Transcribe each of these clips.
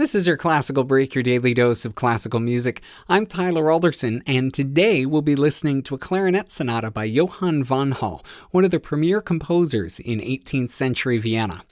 This is your Classical Break, your daily dose of classical music. I'm Tyler Alderson, and today we'll be listening to a clarinet sonata by Johann Vanhal, one of the premier composers in 18th century Vienna.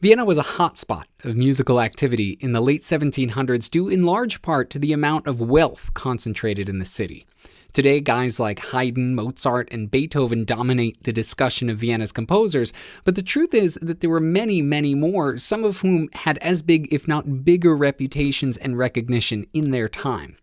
Vienna was a hotspot of musical activity in the late 1700s due in large part to the amount of wealth concentrated in the city. Today, guys like Haydn, Mozart, and Beethoven dominate the discussion of Vienna's composers, but the truth is that there were many, many more, some of whom had as big, if not bigger, reputations and recognition in their time.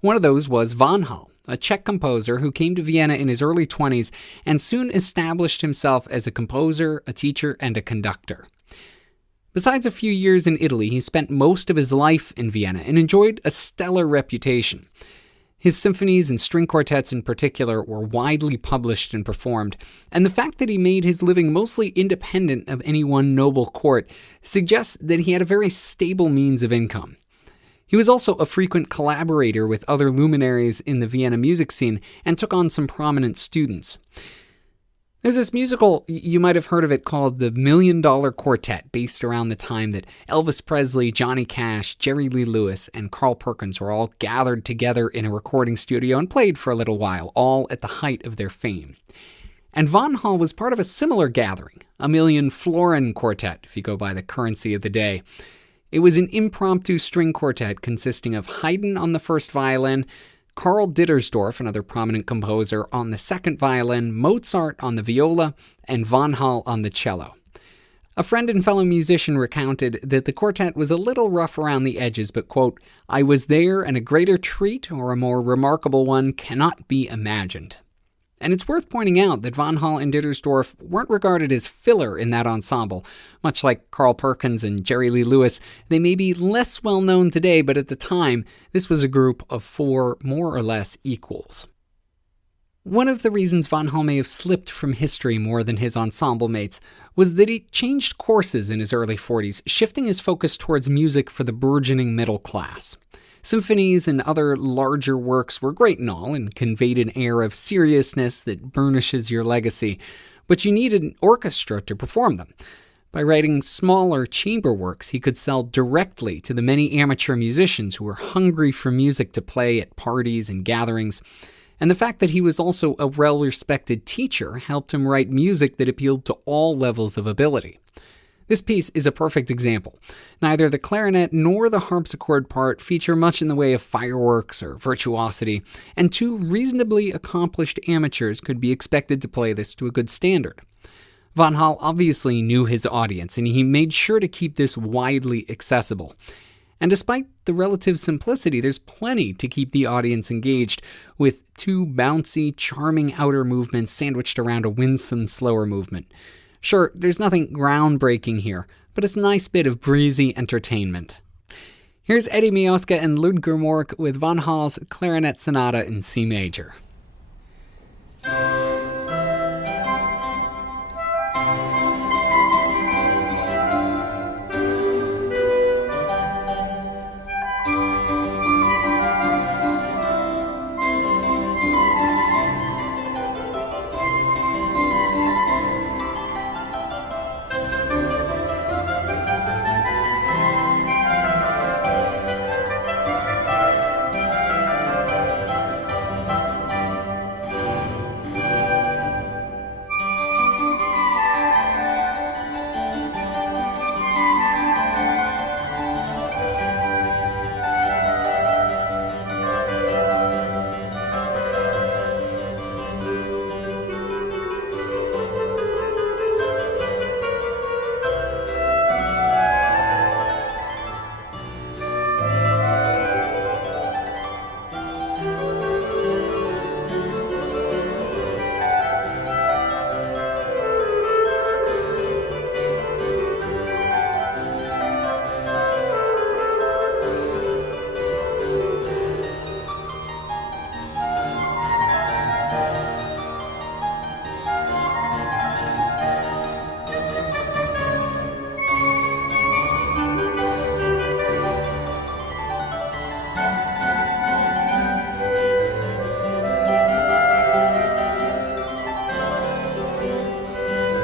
One of those was Vanhal, a Czech composer who came to Vienna in his early 20s and soon established himself as a composer, a teacher, and a conductor. Besides a few years in Italy, he spent most of his life in Vienna and enjoyed a stellar reputation. His symphonies and string quartets in particular were widely published and performed, and the fact that he made his living mostly independent of any one noble court suggests that he had a very stable means of income. He was also a frequent collaborator with other luminaries in the Vienna music scene and took on some prominent students. There's this musical, you might have heard of it, called the $1 Million Quartet, based around the time that Elvis Presley, Johnny Cash, Jerry Lee Lewis, and Carl Perkins were all gathered together in a recording studio and played for a little while, all at the height of their fame. And Vanhal was part of a similar gathering, a $1 Million Florin Quartet, if you go by the currency of the day. It was an impromptu string quartet consisting of Haydn on the first violin, Karl Dittersdorf, another prominent composer, on the second violin, Mozart on the viola, and Vanhal on the cello. A friend and fellow musician recounted that the quartet was a little rough around the edges, but, quote, "I was there, and a greater treat or a more remarkable one cannot be imagined." And it's worth pointing out that Vanhal and Dittersdorf weren't regarded as filler in that ensemble. Much like Carl Perkins and Jerry Lee Lewis, they may be less well known today, but at the time, this was a group of four more or less equals. One of the reasons Vanhal may have slipped from history more than his ensemble mates was that he changed courses in his early 40s, shifting his focus towards music for the burgeoning middle class. Symphonies and other larger works were great and all, and conveyed an air of seriousness that burnishes your legacy, but you needed an orchestra to perform them. By writing smaller chamber works, he could sell directly to the many amateur musicians who were hungry for music to play at parties and gatherings, and the fact that he was also a well-respected teacher helped him write music that appealed to all levels of ability. This piece is a perfect example. Neither the clarinet nor the harpsichord part feature much in the way of fireworks or virtuosity, and two reasonably accomplished amateurs could be expected to play this to a good standard. Vanhal obviously knew his audience, and he made sure to keep this widely accessible. And despite the relative simplicity, there's plenty to keep the audience engaged, with two bouncy, charming outer movements sandwiched around a winsome, slower movement. Sure, there's nothing groundbreaking here, but it's a nice bit of breezy entertainment. Here's Eddie Mioska and Ludger Mork with Vanhal's Clarinet Sonata in C major.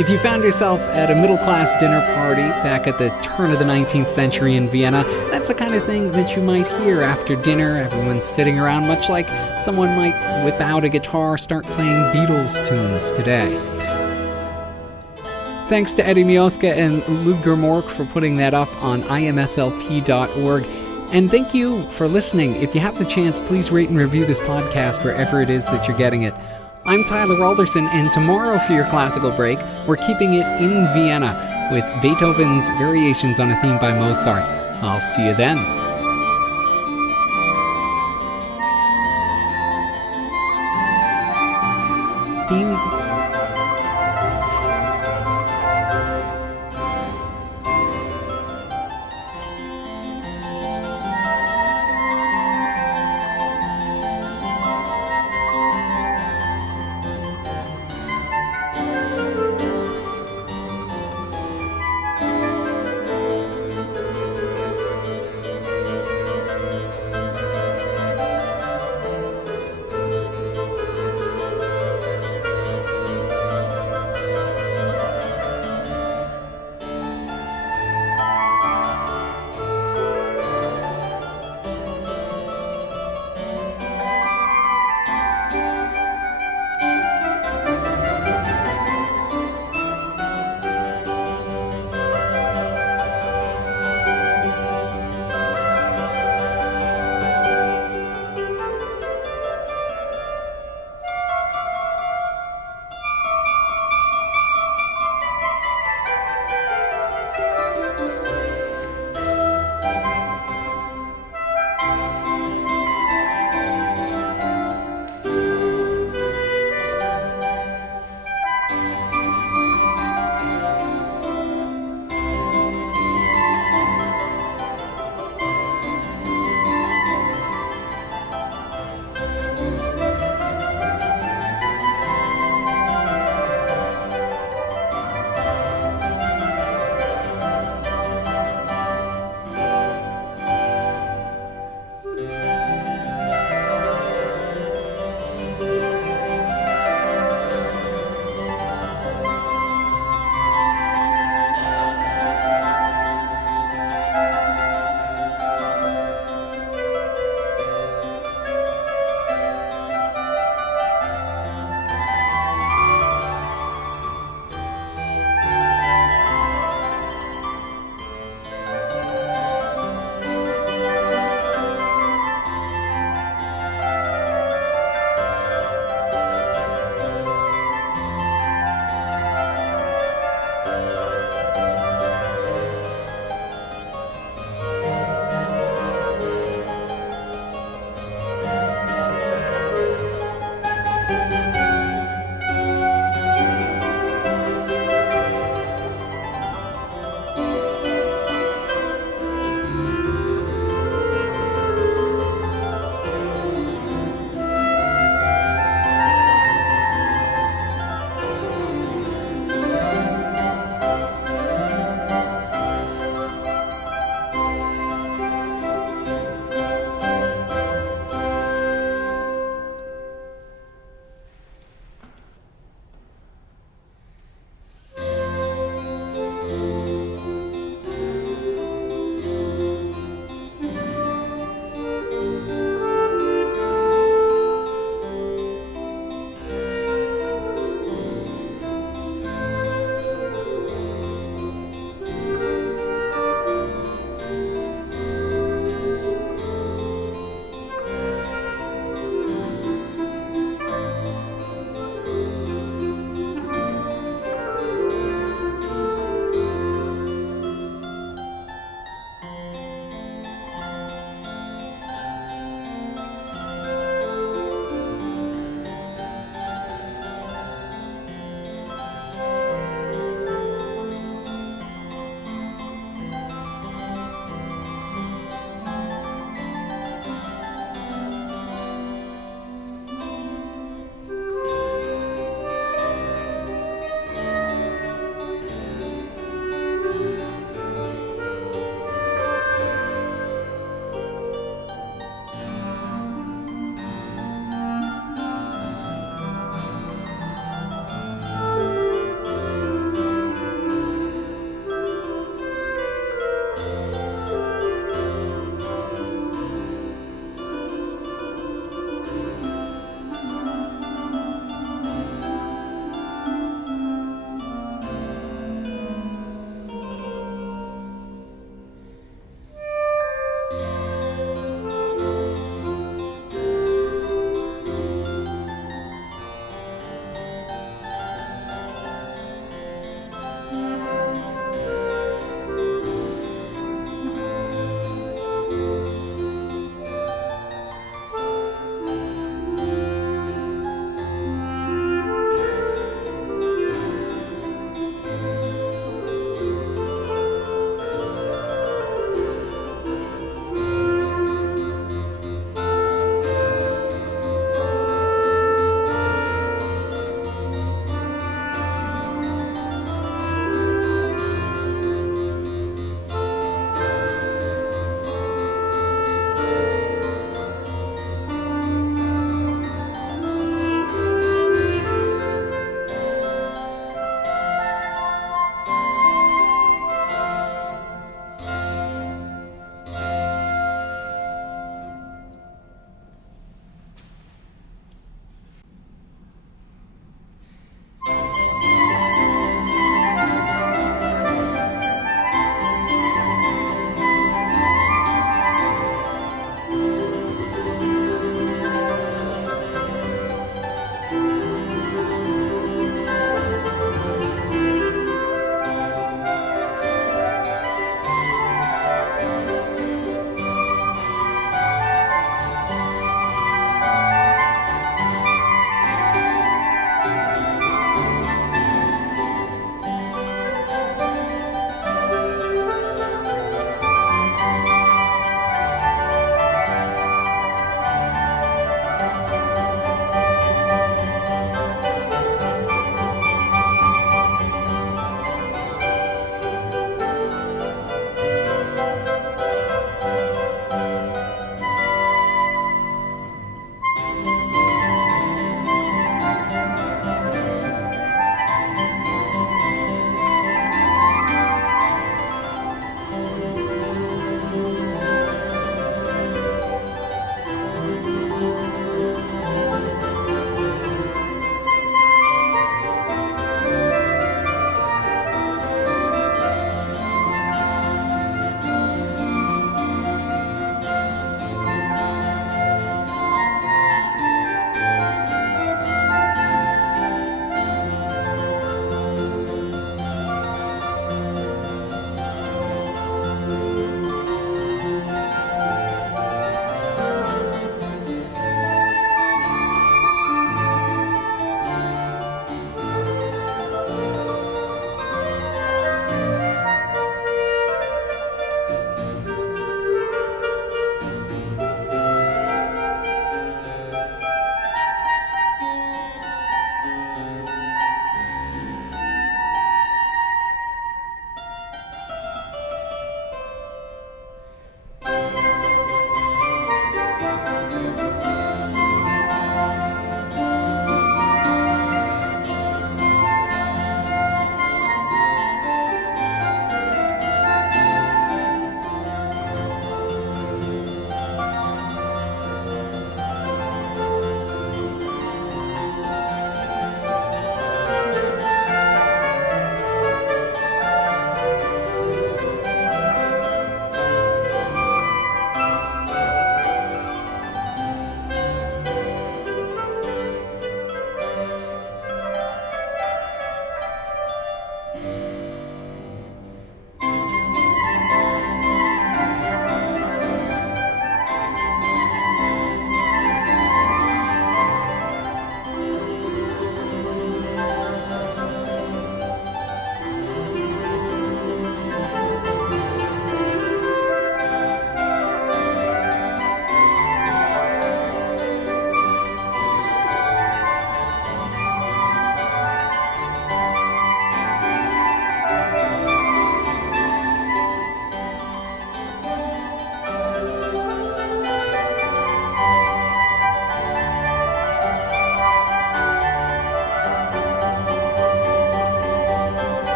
If you found yourself at a middle-class dinner party back at the turn of the 19th century in Vienna, that's the kind of thing that you might hear after dinner. Everyone's sitting around, much like someone might whip out a guitar, start playing Beatles tunes today. Thanks to Eddie Mioska and Ludger Mork for putting that up on imslp.org. And thank you for listening. If you have the chance, please rate and review this podcast wherever it is that you're getting it. I'm Tyler Alderson, and tomorrow for your classical break, we're keeping it in Vienna with Beethoven's Variations on a Theme by Mozart. I'll see you then.